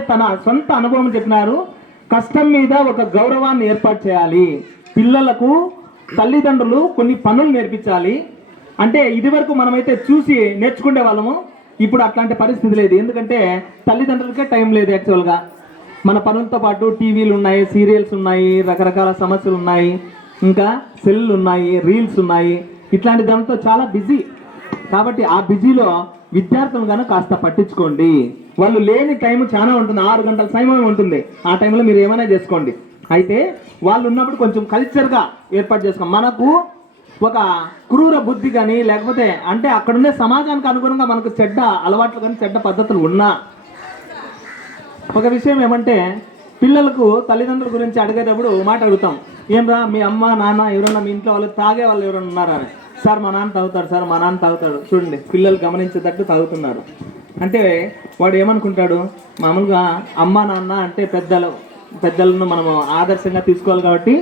తన సొంత అనుభవం చెప్పినారు. కష్టం మీద ఒక గౌరవాన్ని ఏర్పాటు చేయాలి. పిల్లలకు తల్లిదండ్రులు కొన్ని పనులు నేర్పించాలి. అంటే ఇదివరకు మనమైతే చూసి నేర్చుకునే వాళ్ళము. ఇప్పుడు అట్లాంటి పరిస్థితి లేదు. ఎందుకంటే తల్లిదండ్రులకే టైం లేదు యాక్చువల్గా. మన పనులతో పాటు టీవీలు ఉన్నాయి సీరియల్స్ ఉన్నాయి రకరకాల సమస్యలు ఉన్నాయి. ఇంకా సెల్లు ఉన్నాయి రీల్స్ ఉన్నాయి. ఇట్లాంటి దాంతో చాలా బిజీ. కాబట్టి ఆ బిజీలో విద్యార్థులు కనుక కాస్త పట్టించుకోండి. వాళ్ళు లేని టైం చాలా ఉంటుంది. ఆరు గంటల సమయం ఉంటుంది. ఆ టైంలో మీరు ఏమైనా చేసుకోండి. అయితే వాళ్ళు ఉన్నప్పుడు కొంచెం కల్చర్గా ఏర్పాటు చేసుకోండి మనకు ఒక క్రూర బుద్ధి కానీ లేకపోతే అంటే అక్కడున్నే సమాజానికి అనుగుణంగా మనకు చెడ్డ అలవాట్లు కానీ చెడ్డ పద్ధతులు ఉన్నా. ఒక విషయం ఏమంటే పిల్లలకు తల్లిదండ్రుల గురించి అడిగేటప్పుడు మాట అడుగుతాం. ఏం రా మీ అమ్మ నాన్న ఎవరన్నా మీ ఇంట్లో వాళ్ళు తాగే వాళ్ళు ఎవరైనా ఉన్నారా అని సార్ మా నాన్న తాగుతాడు సార్ మా నాన్న తాగుతాడు. చూడండి పిల్లలు గమనించేటట్టు తాగుతున్నారు. అంటే వాడు ఏమనుకుంటాడు? మామూలుగా అమ్మ నాన్న అంటే పెద్దలు పెద్దలను మనము ఆదర్శంగా తీసుకోవాలి కాబట్టి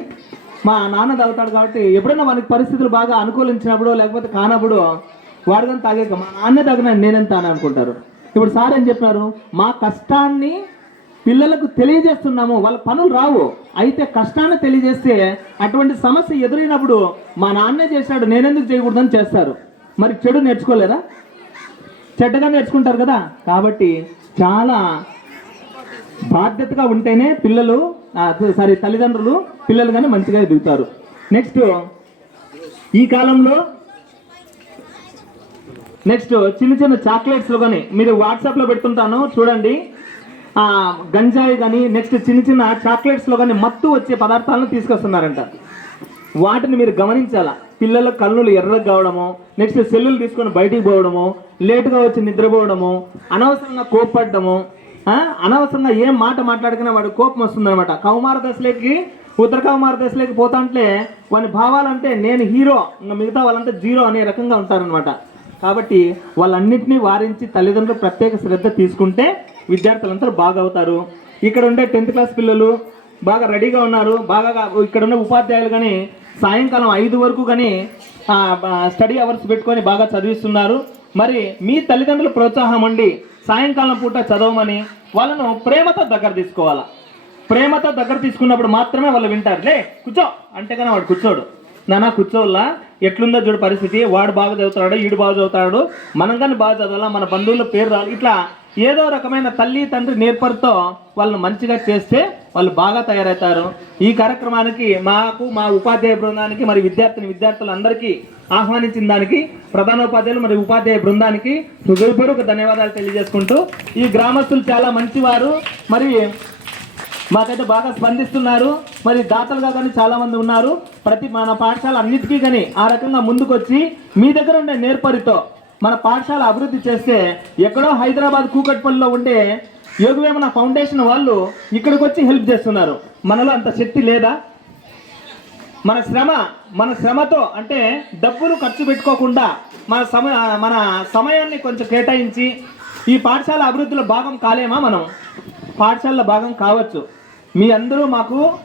మా నాన్న తాగుతాడు కాబట్టి ఎప్పుడైనా మనకి పరిస్థితులు బాగా అనుకూలించినప్పుడు లేకపోతే కానప్పుడు వాడు కానీ తాగాక మా నాన్నే తాగినా నేనేం అని అనుకుంటారు. ఇప్పుడు సార్ ఏం చెప్పారు మా కష్టాన్ని పిల్లలకు తెలియజేస్తున్నాము వాళ్ళ పనులు రావు. అయితే కష్టాన్ని తెలియజేస్తే అటువంటి సమస్య ఎదురైనప్పుడు మా నాన్నే చేశాడు నేనెందుకు చేయకూడదని చేస్తారు. మరి చెడు నేర్చుకోలేదా? చెడ్డగా నేర్చుకుంటారు కదా. కాబట్టి చాలా బాధ్యతగా ఉంటేనే పిల్లలు సారీ తల్లిదండ్రులు పిల్లలు కానీ మంచిగా ఎదుగుతారు. నెక్స్ట్ ఈ కాలంలో నెక్స్ట్ చిన్న చిన్న చాక్లెట్స్లో కానీ మీరు వాట్సాప్లో పెడుతుంటాను చూడండి. గంజాయి కానీ నెక్స్ట్ చిన్న చిన్న చాక్లెట్స్లో కానీ మత్తు వచ్చే పదార్థాలను తీసుకొస్తున్నారంట. వాటిని మీరు గమనించాలా? పిల్లల కన్నులు ఎర్రగా కావడము నెక్స్ట్ సెల్లులు తీసుకొని బయటికి పోవడము లేటుగా వచ్చి నిద్రపోవడము అనవసరంగా కోప్పడము అనవసరంగా ఏం మాట మాట్లాడుకున్నా వాడు కోపం వస్తుందన్నమాట. కౌమార దశలోకి ఉత్తర కౌమార దశలోకి పోతాంటే వాని భావాలంటే నేను హీరో ఇంకా మిగతా వాళ్ళంతా జీరో అనే రకంగా ఉంటారనమాట కాబట్టి వాళ్ళన్నింటినీ వారించి తల్లిదండ్రులు ప్రత్యేక శ్రద్ధ తీసుకుంటే విద్యార్థులందరూ బాగా అవుతారు ఇక్కడ ఉండే టెన్త్ క్లాస్ పిల్లలు బాగా రెడీగా ఉన్నారు. బాగా ఇక్కడ ఉన్న ఉపాధ్యాయులు కానీ సాయంకాలం ఐదు వరకు కానీ స్టడీ అవర్స్ పెట్టుకొని బాగా చదివిస్తున్నారు. మరి మీ తల్లిదండ్రుల ప్రోత్సాహం అండి సాయంకాలం పూట చదవమని వాళ్ళను ప్రేమతో దగ్గర తీసుకోవాలా? ప్రేమతో దగ్గర తీసుకున్నప్పుడు మాత్రమే వాళ్ళు వింటారు. లే కూర్చో. అంటే కానీ వాడు కూర్చోడు. నానా కూర్చోవాలా. ఎట్లుందో చూడు పరిస్థితి. వాడు బాగా చదువుతాడు ఈడు బాగా చదువుతాడు మనం కానీ బాగా చదవాలా? మన బంధువుల పేరు రాలి ఇట్లా ఏదో రకమైన తల్లి తండ్రి నేర్పరితో వాళ్ళని మంచిగా చేస్తే వాళ్ళు బాగా తయారవుతారు. ఈ కార్యక్రమానికి మాకు మా ఉపాధ్యాయ బృందానికి మరి విద్యార్థిని విద్యార్థులందరికీ ఆహ్వానించిన దానికి ప్రధానోపాధ్యాయులు మరి ఉపాధ్యాయ బృందానికి హృదయపూర్వక ధన్యవాదాలు తెలియజేసుకుంటూ ఈ గ్రామస్తులు చాలా మంచివారు. మరి మాకైతే బాగా స్పందిస్తున్నారు. మరి దాతలుగా కానీ చాలామంది ఉన్నారు. ప్రతి మన పాఠశాల అన్నిటికీ కానీ ఆ రకంగా ముందుకొచ్చి మీ దగ్గర ఉండే నేర్పరితో మన పాఠశాల అభివృద్ధి చేస్తే ఎక్కడో హైదరాబాద్ కూకట్పల్లిలో ఉండే యోగవేమన ఫౌండేషన్ వాళ్ళు ఇక్కడికి వచ్చి హెల్ప్ చేస్తున్నారు. మనలో అంత శక్తి లేదా? మన శ్రమ మన శ్రమతో అంటే డబ్బులు ఖర్చు పెట్టుకోకుండా మన సమ మన సమయాన్ని కొంచెం కేటాయించి ఈ పాఠశాల అభివృద్ధిలో భాగం కాలేమా మనం? పాఠశాలలో భాగం కావచ్చు. మీ అందరూ మాకు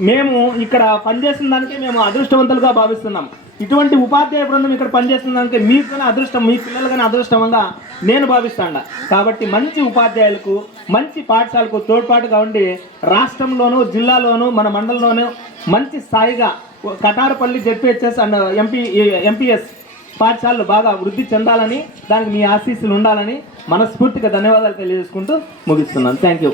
మేము ఇక్కడ పనిచేసిన దానికి మేము అదృష్టవంతులుగా భావిస్తున్నాం. ఇటువంటి ఉపాధ్యాయ బృందం ఇక్కడ పనిచేస్తుందంటే మీకు కానీ అదృష్టం మీ పిల్లలు కానీ అదృష్టంగా నేను భావిస్తాను కాబట్టి మంచి ఉపాధ్యాయులకు మంచి పాఠశాలకు తోడ్పాటుగా ఉండి రాష్ట్రంలోనూ జిల్లాలోనూ మన మండలంలోనూ మంచి స్థాయిగా Katarapalli ZPHS and MP MPS పాఠశాలలు బాగా వృద్ధి చెందాలని దానికి మీ ఆశీస్సులు ఉండాలని మనస్ఫూర్తిగా ధన్యవాదాలు తెలియజేసుకుంటూ ముగిస్తున్నాను. Thank you